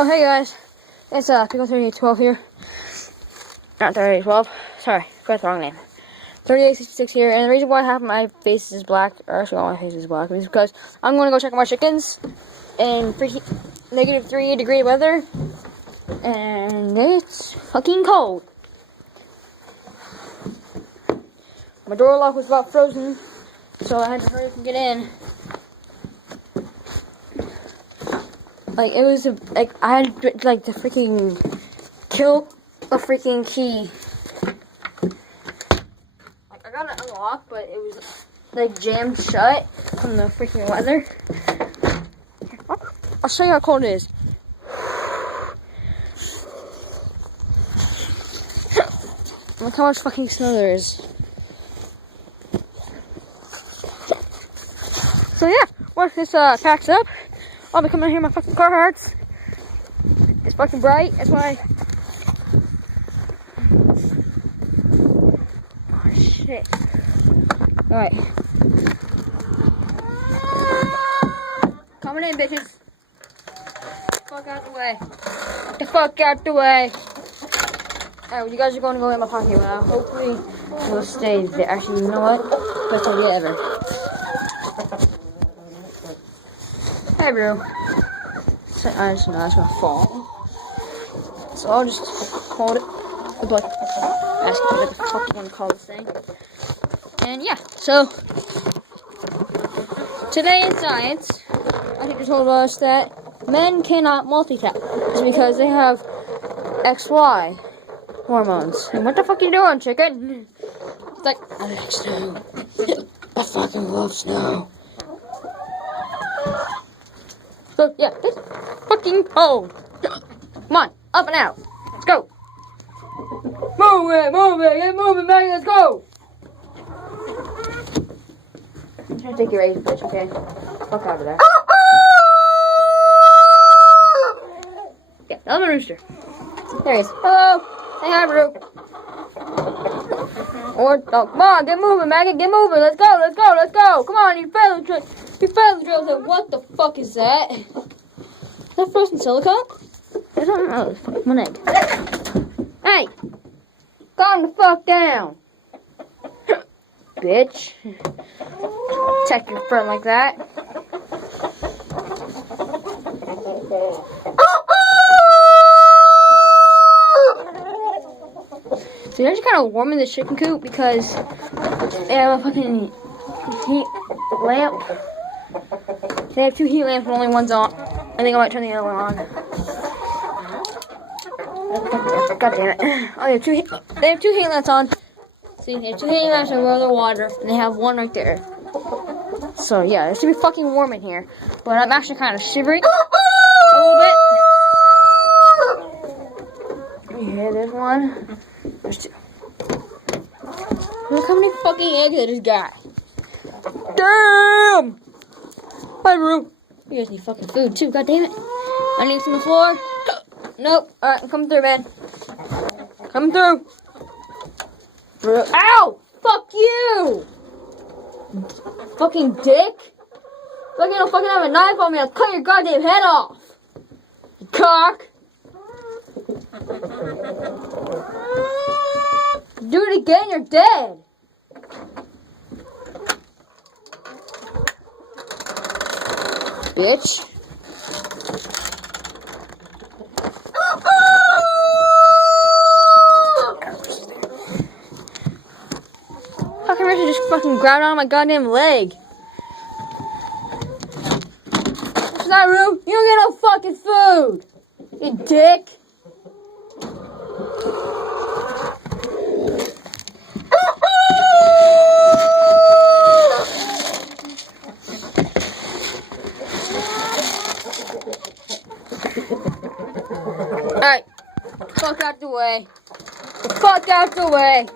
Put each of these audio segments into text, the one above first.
Oh, hey guys, it's Pickle 3812 here. Not 3812. Sorry, got the wrong name. 3866 here, and the reason why half my face is black, or actually all my face is black, is because I'm going to go check on my chickens in -3 degree weather, and it's fucking cold. My door lock was about frozen, so I had to hurry up and get in. Like, it was, like, I had, like, to freaking kill a freaking key. Like, I got it unlocked, but it was, like, jammed shut from the freaking weather. I'll show you how cold it is. Look how much fucking snow there is. So, yeah, once this, packs up, I'll be coming out here, my fucking car hurts. It's fucking bright, that's why. Oh, shit. Alright. Coming in, bitches. Get the fuck out the way. Get the fuck out the way. Alright, well, you guys are going to go in my parking lot. Hopefully, we'll stay there. Actually, you know what? Best idea ever. Hey, bro. So I just know it's gonna fall. So I'll just hold it. Like, ask you what the fuck you wanna call this thing. And yeah, so today in science, I think they told us that men cannot multitask. It's because they have XY hormones. And what the fuck are you doing, chicken? It's like, I like snow. I fucking love snow. So, yeah, it's fucking cold. Come on, up and out. Let's go. Move it, get moving, man, let's go. I'm trying to take your age, bitch, okay? Fuck out of there. Yeah, I'm a rooster. There he is. Hello. Say hi, bro. Or, oh, come on, get moving, Maggot, get moving. Let's go. Come on, you failed the trail. What the fuck is that? Is that frozen silicone? There's something else. One egg. Hey! Calm the fuck down. Bitch. Check your fur like that. So they're just kind of warming the chicken coop because they have a fucking heat lamp. They have 2 heat lamps, but only one's on. I think I might turn the other one on. God damn it! Oh, they have 2 heat lamps on. See, they have 2 heat lamps over the water, and they have one right there. So yeah, it should be fucking warm in here. But I'm actually kind of shivering a little bit. Yeah, there's one. There's 2. Look how many fucking eggs I just got. Damn! Hi, bro. You guys need fucking food too, god damn it. I need some on the floor. Nope. Alright, I'm coming through, man. Coming through. Bro. Ow! Fuck you! Fucking dick. If I don't fucking have a knife on me, I'll cut your goddamn head off. You cock. Do it again, you're dead. Bitch. Fucking Rooster just fucking grabbed on my goddamn leg. What's that, Roo? You don't get no fucking food. You dick. Alright, fuck out the way. Fuck out the way.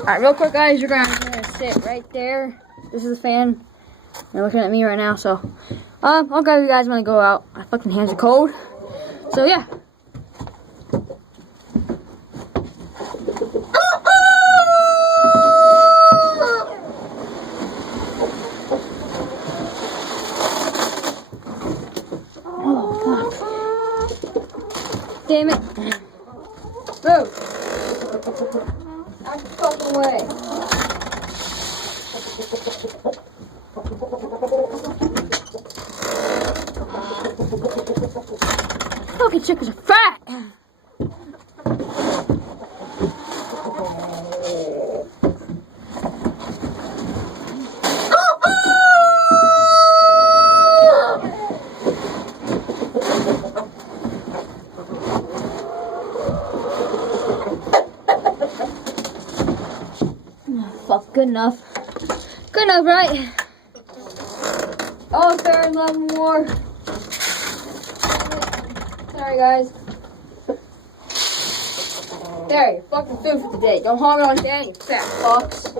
Alright, real quick, guys, you're gonna have this. sit right there. This is the fan. They're looking at me right now, so I'll grab you guys when I go out. My fucking hands are cold. So yeah. Oh fuck. Damn it. Move. Out the fucking way. Fucking chickens are fat! Fuck, good enough. Good enough, right? Oh, fair and love more. Sorry, guys. There, you're fucking food for the day. Don't hog it on Dan, you fat fucks.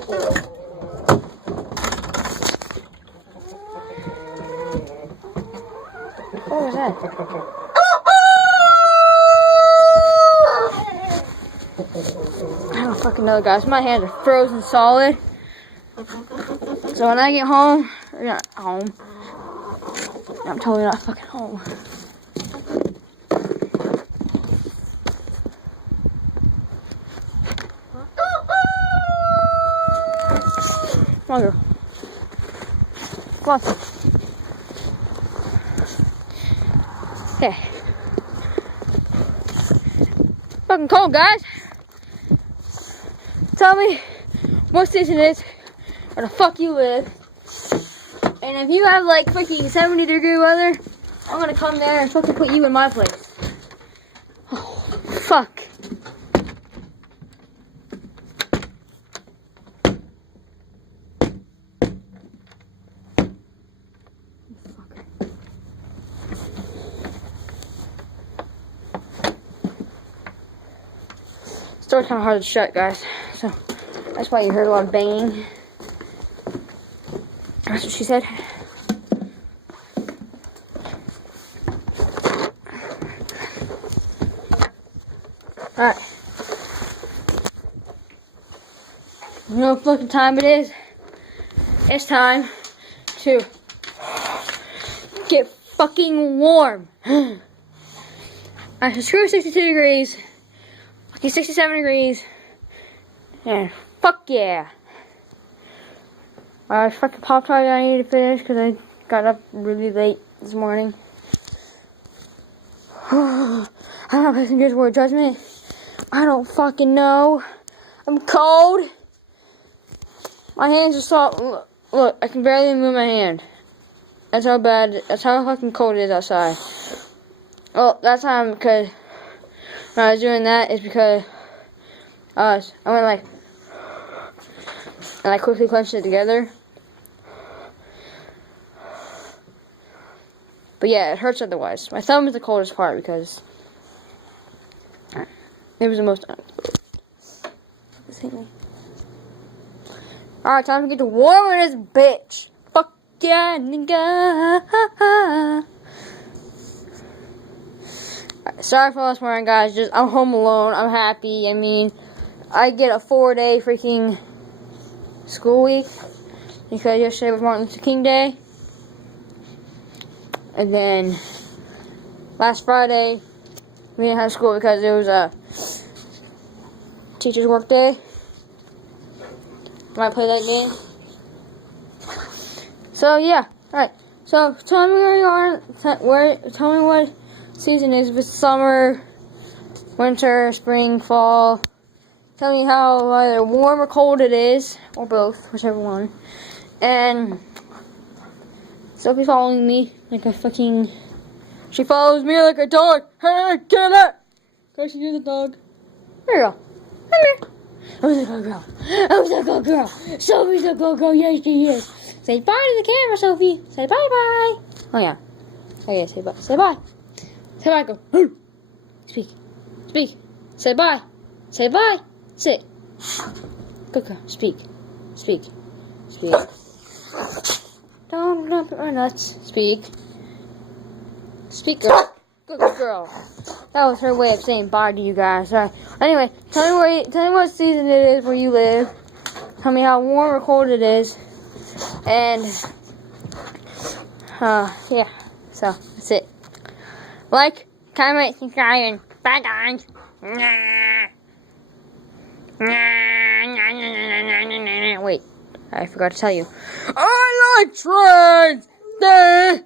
What was that? I don't fucking know, guys. My hands are frozen solid. So when I get home, or not home, I'm totally not fucking home. Come on, girl. Come on. Okay. Fucking cold, guys. Tell me what station it is, where the fuck you live. And if you have like fucking 70-degree weather, I'm gonna come there and fucking put you in my place. Oh, fuck. Door's kind of hard to shut, guys, so that's why you heard a lot of banging. That's what she said. Alright. You know what fucking time it is? It's time to get fucking warm. I screw 62 degrees. 67 degrees, and fuck yeah. I fucking pop tart I need to finish because I got up really late this morning. I don't know if I can use the word judgment. I don't fucking know. I'm cold. My hands are soft. Look, I can barely move my hand. That's how fucking cold it is outside. Well, that time because when I was doing that is because I went like, and I quickly clenched it together. But yeah, it hurts otherwise. My thumb is the coldest part because it was the most. Alright, time to get to warm in this bitch. Fuck yeah, nigga. Sorry for last morning, guys. Just I'm home alone. I'm happy. I mean, I get a 4-day freaking school week because yesterday was Martin Luther King Day, and then last Friday we didn't have school because it was a teacher's work day. Might play that game. So yeah. All right. So tell me where you are. Tell me what season is. If it's summer, winter, spring, fall. Tell me how either warm or cold it is, or both, whichever one. And so be following me like a fucking. She follows me like a dog. Hey, get it! Because she's a dog. There you go. Come here. Who's a good girl? Who's a good girl? Sophie's a good girl. Yes, she is. Say bye to the camera, Sophie. Say bye bye. Oh yeah. Okay, say bye. Say bye. Say bye. Go. Speak. Speak. Say bye. Say bye. Sit. Good girl. Speak. Speak. Speak. Don't dump your nuts. Speak. Speak, girl. Good girl. That was her way of saying bye to you guys. Sorry. Anyway, tell me what season it is where you live. Tell me how warm or cold it is. And yeah. So that's it. Like, comment, subscribe, and bye guys. Wait, I forgot to tell you. I like trains!